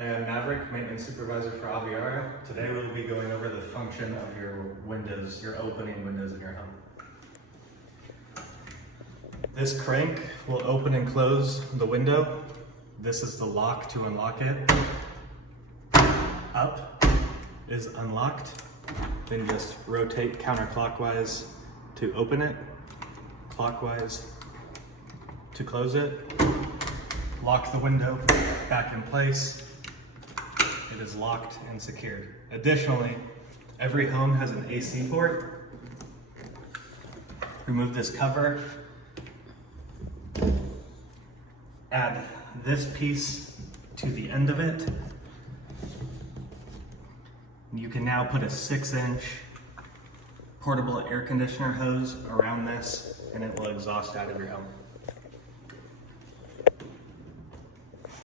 I am Maverick, Maintenance Supervisor for Aviara. Today we will be going over the function of your windows, your opening windows in your home. This crank will open and close the window. This is the lock to unlock it. Up is unlocked. Then just rotate counterclockwise to open it, clockwise to close it. Lock the window back in place. It is locked and secured. Additionally, every home has an AC port. Remove this cover. Add this piece to the end of it. You can now put a 6-inch portable air conditioner hose around this and it will exhaust out of your home.